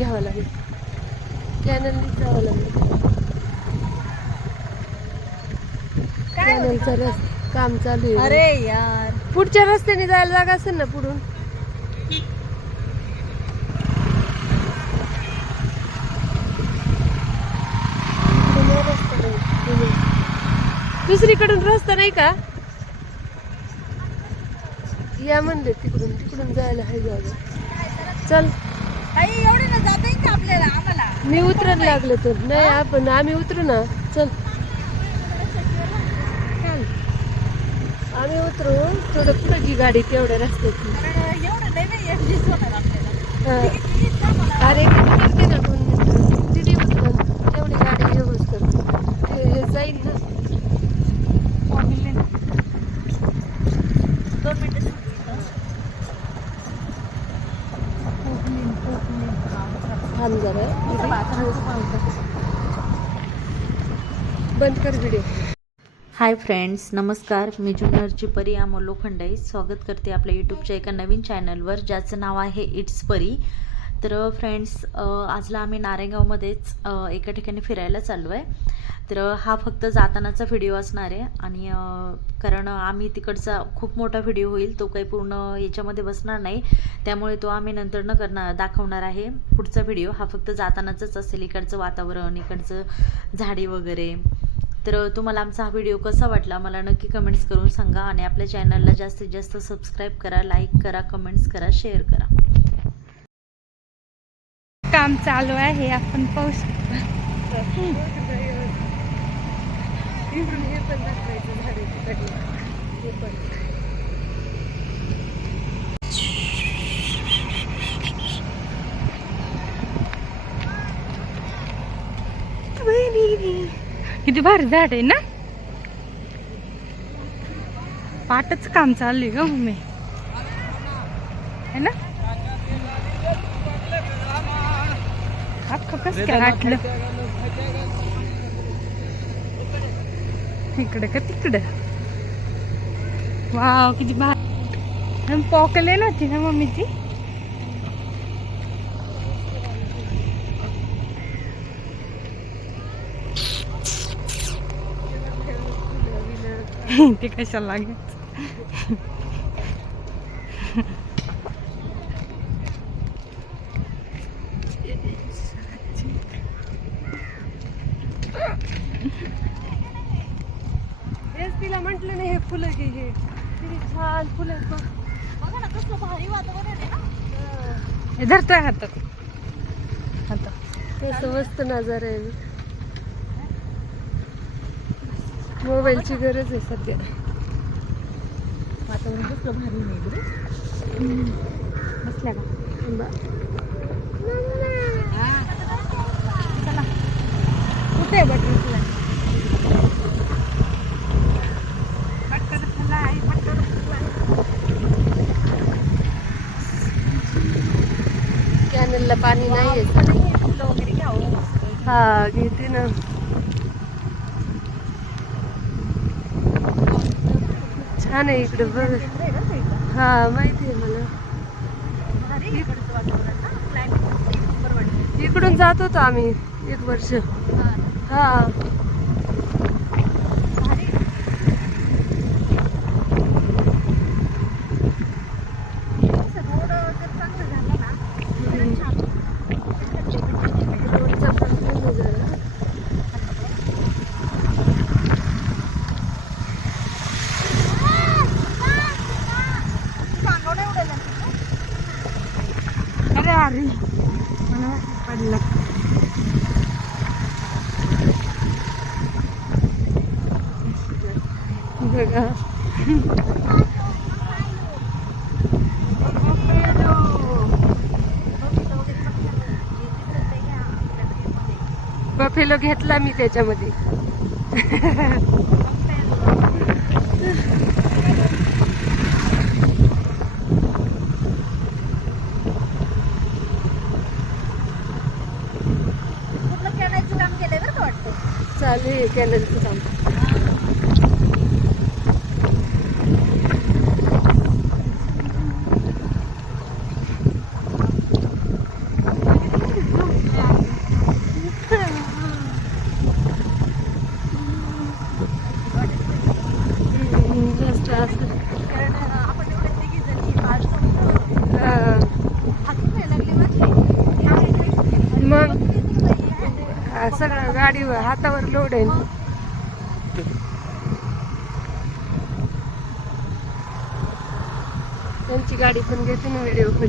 घ्यावं लागेल. कॅनलनीच जावं लागेल. कॅनलचं रस काम चालू आहे. अरे यार. पुढच्या रस्त्याने जायला जागा असेल ना पुढून. दुसरीकडून रस्ता नाही का? या म्हणले तिकडून तिकडून जायला हाय जागा. चल. काही एवढे ना जाता येईल का आपल्याला आम्हाला. मी उतरायला लागले तर. नाही आपण आम्ही उतरू ना. चल. आम्ही उतरू. थोडं पुढे की गाडी तेवढ्या रस्त्याची कारण एवढं नाही ना ऍडजस्ट होणार आपल्याला हा. किती थांबा अरे किती करते ना दोन मिनिटं तिथे उतरल तेवढी गाडी घेऊच कर ते हे जाईल ना दोन मिनिटं थांब जरा बंद कर व्हिडिओ हाय फ्रेंड्स नमस्कार. मी जुन्नरची परी अमोल लोखंडई स्वागत करते आपल्या यूट्यूबच्या एका नवीन चॅनलवर ज्याचं नाव आहे इट्स परी तर फ्रेंड्स आजला आम्ही नारेगावमध्येच एका ठिकाणी फिरायला चाललो आहे तर हा फक्त जातानाचा व्हिडिओ असणार आहे आणि कारण आम्ही तिकडचा खूप मोठा व्हिडिओ होईल तो काही पूर्ण याच्यामध्ये बसणार नाही. त्यामुळे तो आम्ही नंतर न करणार दाखवणार आहे. पुढचा व्हिडिओ हा फक्त जातानाचाच असेल इकडचं वातावरण इकडचं झाडी वगैरे. तर तुम्हाला आमचा हा व्हिडिओ कसा वाटला मला नक्की कमेंट्स करून सांगा आणि आपल्या चॅनलला जास्तीत जास्त सबस्क्राईब करा लाईक करा कमेंट्स करा शेअर करा. काम चालू आहे आपण पाहू शकतो. किती भारी झाड आहे ना? पाटच काम चालू आहे ग मम्मी है ना अख्खं कसं काय वाटलं इकडं का तिकडं वाव किती भारी पॉकले नव्हती ना मम्मी ती ते कशाला लागेल हेच तिला म्हटलं नाही हे फुलं घे हे. किती छान फुलं आहेत बघ. हे धरतोय हातात. हातात. कसं मस्त नजारा आहे. मोबाईलची गरज आहे सध्या. वातावरण कसलं भारी नाही बसल्या का? बा- चला कुठे बटरफ्लाय बटरफ्लाय बटरफ्लाय कॅनलला पाणी नाही आहे फुलं वगैरे घ्यावं हा घेते ना छान आहे इकडे बघ. हा माहिती आहे मला. इकडून जात होतो आम्ही एक वर्ष. हा रोडचा पण खूप नजारा. अरे अरे मला पडलं बघा. बफेलो घेतला मी त्याच्यामध्ये. चालू आहे कॅनलचं काम हा, सगळं गाडीवर हातावर लोड आहे. ना. त्यांची गाडी पण घेते ना व्हिडिओमध्ये.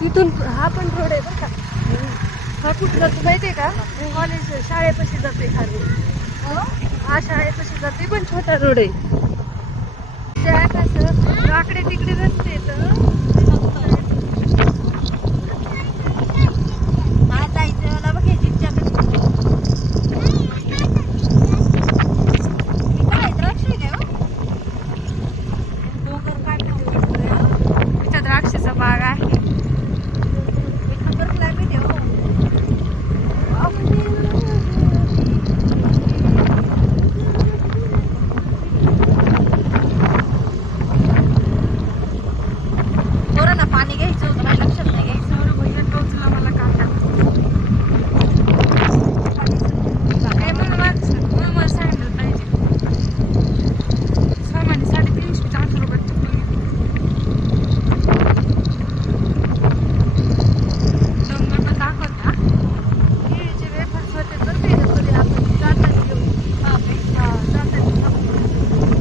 तिथून हा पण रोड आहे बरं का. हा कुठला तू माहितीये का? कॉलेज शाळेपाशी जाते आशा हा तशी जाते पण छोटा रोड आहे. त्या कसं आकडे तिकडे रस्ते तर तिच्या द्राक्षाचा बाग आहे पाणी घ्यायचं होतं माझ्या लक्षात नाही घ्यायचं समोर भैया टोचला मला काटा काय म्हणून वाच म्हणून मला सांगितलं पाहिजे सामान्य साडेतीनशे चारशे रुपये चुकली डोंगर पण दाखवता केळीचे वेफर्स होते बरं का इथं कधी आपण जाताना घेऊन हा, जाताना खाऊ.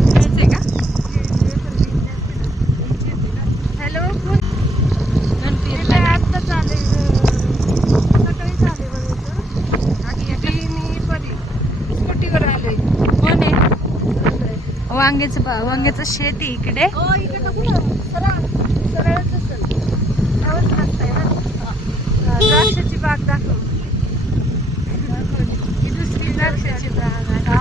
घ्यायचंय का केळीचे वेफर्स घेतले असते ना. हॅलो कोण गणपती हे काय आत्ताच आले अं, सकाळीच आले बरोबर आधी ती मी परी स्कूटीवर आले कोण आहे वांग्याचं बा वांग्याचं शेत इकडे सरळच असेल जावंच लागतंय ना हा, द्राक्षाची बाग दाखव ही दुसरी द्राक्षाची बाग आहे हा.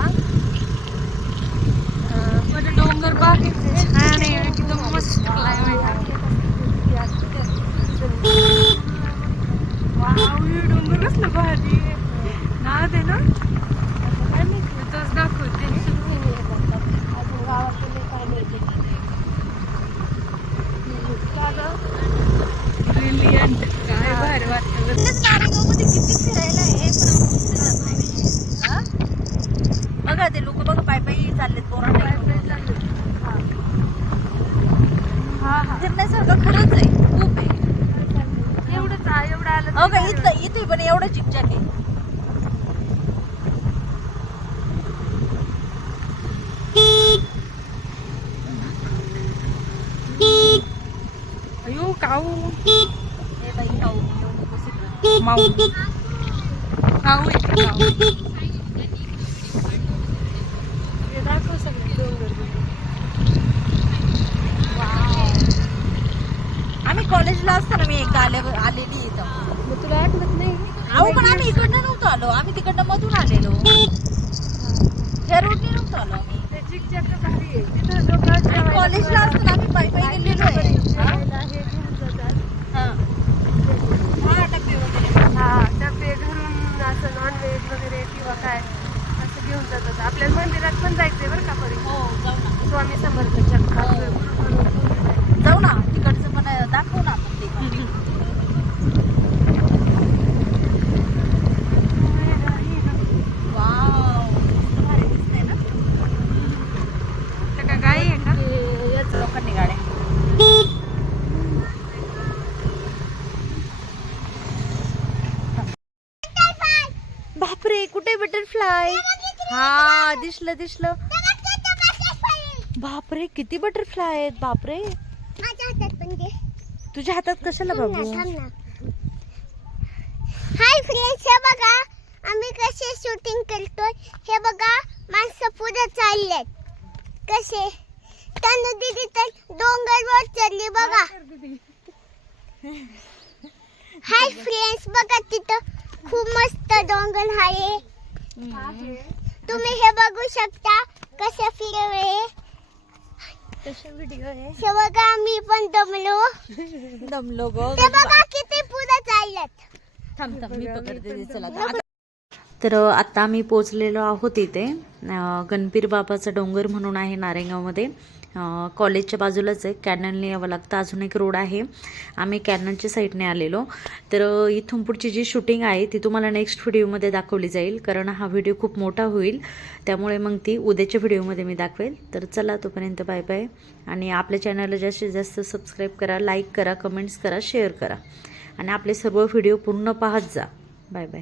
हा, मध्ये डोंगर बाग आहे. छान आहे एकदम मस्त क्लायमेट वाव हे डोंगर कसलं भारी आहे. नाव दे ना तोच दाखवते अजून गावाकडे काय माहिती झालं? ब्रिलियंट काय भारी वाटतं बघा ते लोक बघा पाय पायी चाललेत पोरांना फिरण्यासारखं खरंच आहे. खूप आहे. एवढंच एवढं आलं इथलं इथे पण एवढं चिकचाक आहे. अयो काऊ? हे बाई इकडं. माऊ. काऊ आहे ते काऊ हे दाखव सगळे डोंगर आम्ही कॉलेजला असताना मी एकदा आले आलेली इथं. मग तुला आठवत नाही? अहो पण आम्ही इकडनं नव्हतो आलो. आम्ही तिकडनं मधून आलेलो. ह्या रोडने नव्हतो आलो आम्ही. कॉलेजला असताना आम्ही पायी पायी गेलेलो आहे हा? जेवायला हे घेऊन जातात हा. हा, डब्बे वगैरे. हा डबे घरून असं नॉनव्हेज वगैरे किंवा काय असं घेऊन जातात आपल्याला मंदिरात पण जायचंय बरं का परी हो जाऊ ना स्वामी समर्थाच्या असं गुरुकडून घेऊन जायचं. जाऊ ना तिकडचं पण दाखवू ना आपण ते पण. वाव, मस्त भारी दिसतंय ना त्या का गाई आहे का ते याचं लोखंडी गाड्या बापरे कुठे बटरफ्लाय हा दिसलं दिसलं. बापरे किती बटरफ्लाय आहेत बापरे. तुझ्या हातात कशाला बाबू? हाय फ्रेंड्स हे बघा आम्ही कसे शूटिंग करतोय. हे बघा माणसं पुढे चाललेत. कसे? तनु दिदी तर डोंगरवर चढली बघा. हाय फ्रेंड्स बघा तिथं. खूप मस्त डोंगर आहे. तुम्ही हे बघू शकता कसे फिरवे हे बघा मी पण दमलो. दमलो ग. ते बघा किती पुढे चाललेत थांब थांब मी पकडते ते, चला आता. तर आता आम्ही पोचलेलो आहोत इथे. अं, गणपीर बाबाचा डोंगर म्हणून आहे नारेगावमध्ये. कॉलेजच्या बाजूलाच आहे. कॅनलने यावं लागतं. अजून एक रोड आहे. आम्ही कॅनलच्या साईडने आलेलो. तर इथून पुढची जी शूटिंग आहे ती तुम्हाला नेक्स्ट व्हिडिओमध्ये दाखवली जाईल. कारण हा व्हिडिओ खूप मोठा होईल. त्यामुळे मग ती उद्याच्या व्हिडिओमध्ये मी दाखवेल. तर चला तोपर्यंत बाय बाय आणि आपल्या चॅनलला जास्तीत जास्त सबस्क्राईब करा लाईक करा कमेंट्स करा शेअर करा. आणि आपले सर्व व्हिडिओ पूर्ण पाहत जा. Bye bye